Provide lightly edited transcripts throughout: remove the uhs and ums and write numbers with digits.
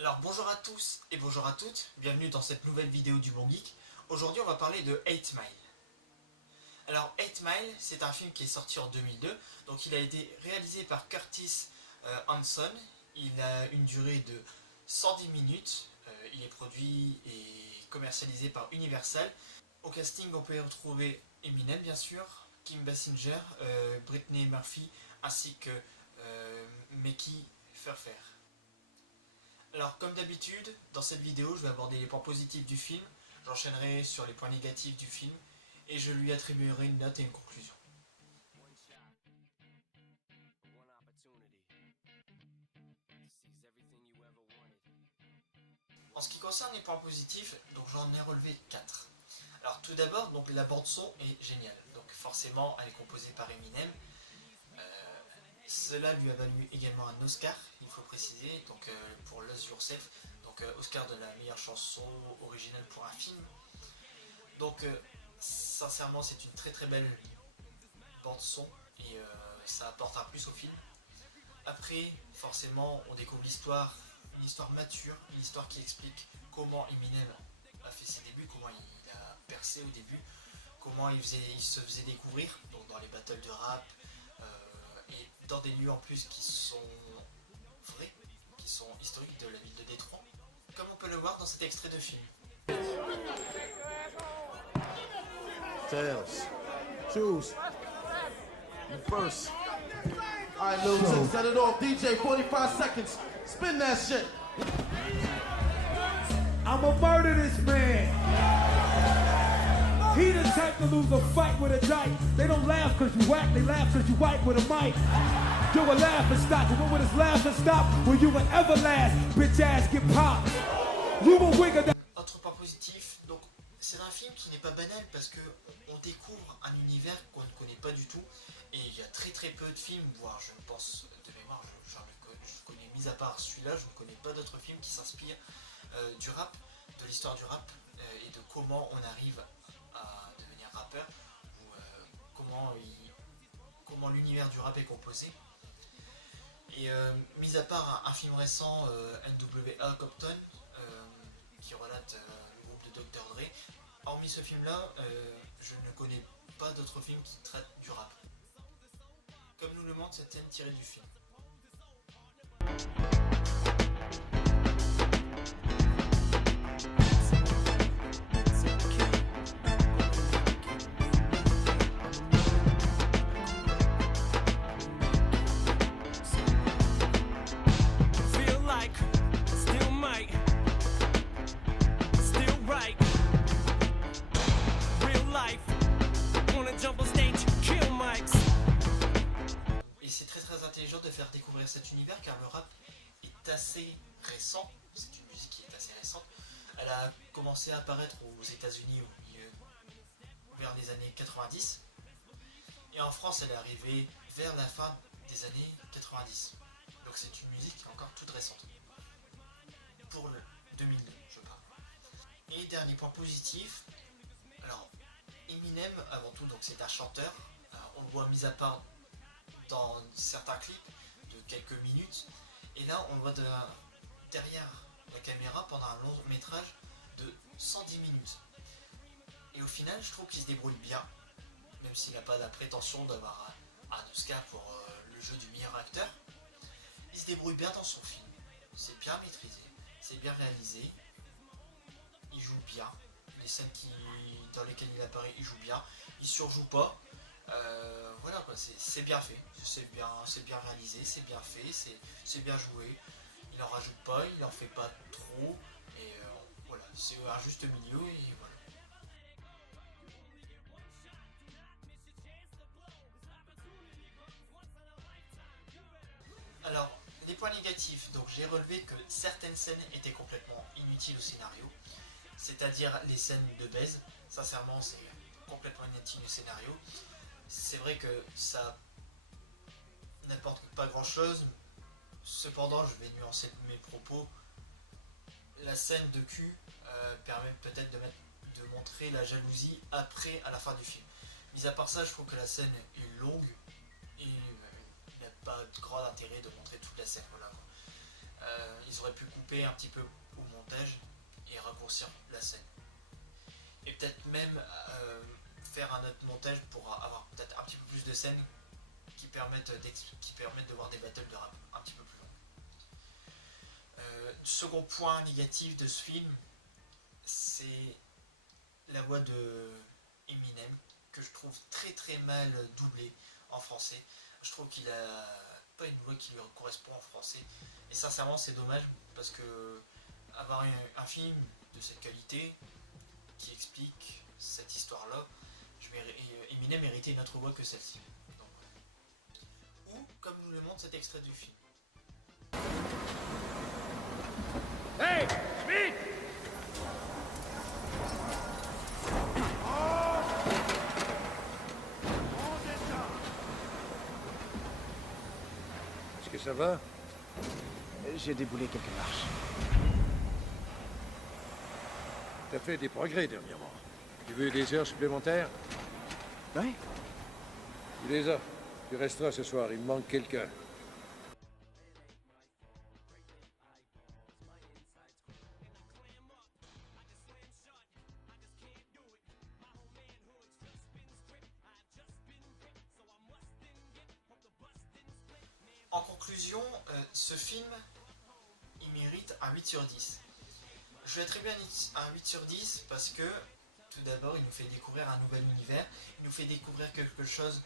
Alors bonjour à tous et bonjour à toutes, bienvenue dans cette nouvelle vidéo du Bon Geek. Aujourd'hui on va parler de 8 Mile. Alors 8 Mile, c'est un film qui est sorti en 2002, donc il a été réalisé par Curtis Hanson. Il a une durée de 110 minutes, il est produit et commercialisé par Universal. Au casting on peut y retrouver Eminem bien sûr, Kim Basinger, Brittany Murphy ainsi que Mekhi Phifer. Alors comme d'habitude, dans cette vidéo je vais aborder les points positifs du film, j'enchaînerai sur les points négatifs du film et je lui attribuerai une note et une conclusion. En ce qui concerne les points positifs, donc j'en ai relevé 4. Alors tout d'abord, donc la bande son est géniale, donc forcément elle est composée par Eminem. Cela lui a valu également un Oscar, il faut préciser, donc pour Lose Yourself, donc Oscar de la meilleure chanson originale pour un film. Donc sincèrement c'est une très belle bande son et ça apporte un plus au film. Après forcément on découvre l'histoire, une histoire mature, une histoire qui explique comment Eminem a fait ses débuts, comment il a percé au début, comment il se faisait découvrir, donc dans les battles de rap, et dans des lieux en plus qui sont vrais, qui sont historiques de la ville de Détroit, comme on peut le voir dans cet extrait de film. Tails. Choose. You first. Alright, Lou, set it off. DJ, 45 seconds. Spin that shit. I'ma murder this man. He the type to lose a fight with a dyke. They don't laugh cause you whack, they laugh cause you white with a mic. You a laughing stock, but when his laughing stop, will you will ever last? Bitch ass get popped. You will wiggle that. Autre point positif, donc c'est un film qui n'est pas banal parce que on découvre un univers qu'on ne connaît pas du tout et il y a très peu de films, voire je pense de mémoire, je connais, mis à part celui-là, je ne connais pas d'autres films qui s'inspirent du rap, de l'histoire du rap et de comment on arrive à devenir rappeur ou comment l'univers du rap est composé. Et mis à part un film récent, NWA Compton, qui relate le groupe de Dr. Dre, hormis ce film là, je ne connais pas d'autres films qui traitent du rap, comme nous le montre cette scène tirée du film. Et c'est très intelligent de faire découvrir cet univers car le rap est assez récent, c'est une musique qui est assez récente. Elle a commencé à apparaître aux États-Unis vers les années 90 et en France elle est arrivée vers la fin des années 90. Donc c'est une musique qui est encore toute récente. Pour le 2002 je parle. Et dernier point positif, alors Eminem avant tout donc c'est un chanteur, on le voit mis à part dans certains clips de quelques minutes et là on le voit derrière la caméra pendant un long métrage de 110 minutes et au final je trouve qu'il se débrouille bien, même s'il n'a pas la prétention d'avoir un Oscar pour le jeu du meilleur acteur. Il se débrouille bien dans son film, c'est bien maîtrisé, c'est bien réalisé, il joue bien, les scènes dans lesquelles il apparaît il joue bien, il surjoue pas. Voilà quoi, c'est bien fait, c'est bien réalisé, c'est bien fait, c'est bien joué, il en rajoute pas, il en fait pas trop, et voilà, c'est un juste milieu et voilà. Alors, les points négatifs, donc j'ai relevé que certaines scènes étaient complètement inutiles au scénario, c'est-à-dire les scènes de baise, sincèrement complètement inutile du scénario. C'est vrai que ça n'apporte pas grand chose, cependant je vais nuancer mes propos. La scène de cul permet peut-être de montrer la jalousie après, à la fin du film. Mis à part ça, je trouve que la scène est longue et il n'y a pas de grand intérêt de montrer toute la scène. Voilà, quoi. Ils auraient pu couper un petit peu au montage et raccourcir la scène. Et peut-être même faire un autre montage pour avoir peut-être un petit peu plus de scènes qui permettent de voir des battles de rap un petit peu plus longs. Second point négatif de ce film, c'est la voix de Eminem, que je trouve très très mal doublée en français. Je trouve qu'il a pas une voix qui lui correspond en français. Et sincèrement, c'est dommage parce que avoir un film de cette qualité qui explique cette histoire-là, Eminem méritait une autre voix que celle-ci. Ou, comme nous le montre cet extrait du film. Hey, Smith! Est-ce que ça va? J'ai déboulé quelques marches. T'as fait des progrès dernièrement. Tu veux des heures supplémentaires? Ouais? Tu les as. Tu resteras ce soir, il me manque quelqu'un. En conclusion, ce film, il mérite un 8 sur 10. Je lui attribue un 8 sur 10 parce que, tout d'abord, il nous fait découvrir un nouvel univers, il nous fait découvrir quelque chose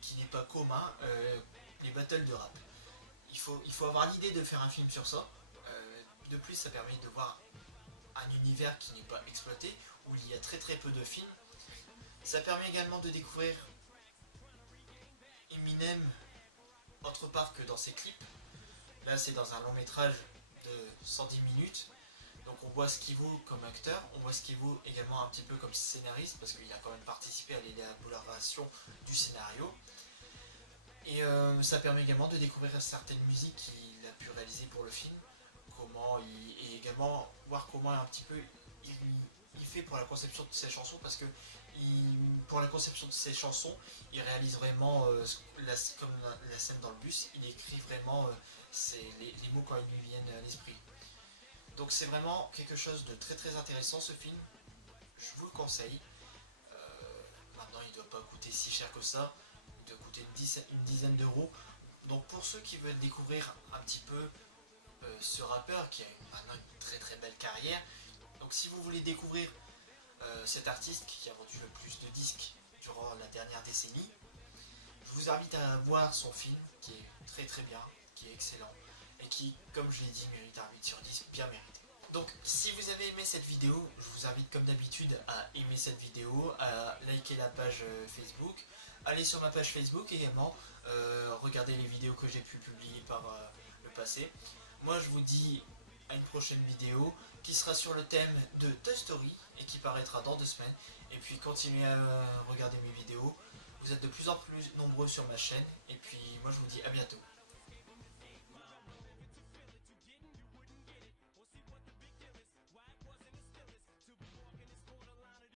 qui n'est pas commun, les battles de rap. Il faut avoir l'idée de faire un film sur ça. De plus, ça permet de voir un univers qui n'est pas exploité, où il y a très très peu de films. Ça permet également de découvrir Eminem autre part que dans ses clips. Là, c'est dans un long métrage de 110 minutes. Donc on voit ce qu'il vaut comme acteur, on voit ce qu'il vaut également un petit peu comme scénariste, parce qu'il a quand même participé à l'élaboration du scénario. Et ça permet également de découvrir certaines musiques qu'il a pu réaliser pour le film, et également voir comment un petit peu il fait pour la conception de ses chansons, parce que pour la conception de ses chansons, il réalise vraiment, comme la scène dans le bus, il écrit vraiment les mots quand ils lui viennent à l'esprit. Donc c'est vraiment quelque chose de très très intéressant ce film, je vous le conseille. Maintenant il ne doit pas coûter si cher que ça, il doit coûter une dizaine d'euros. Donc pour ceux qui veulent découvrir un petit peu ce rappeur qui a maintenant une très très belle carrière, donc si vous voulez découvrir cet artiste qui a vendu le plus de disques durant la dernière décennie, je vous invite à voir son film qui est très très bien, qui est excellent et qui, comme je l'ai dit, mérite un 8 sur 10 bien mérité. Donc si vous avez aimé cette vidéo, je vous invite comme d'habitude à aimer cette vidéo, à liker la page Facebook, aller sur ma page Facebook également, regarder les vidéos que j'ai pu publier par le passé. Moi je vous dis à une prochaine vidéo qui sera sur le thème de Toy Story et qui paraîtra dans 2 semaines. Et puis continuez à regarder mes vidéos, vous êtes de plus en plus nombreux sur ma chaîne et puis moi je vous dis à bientôt.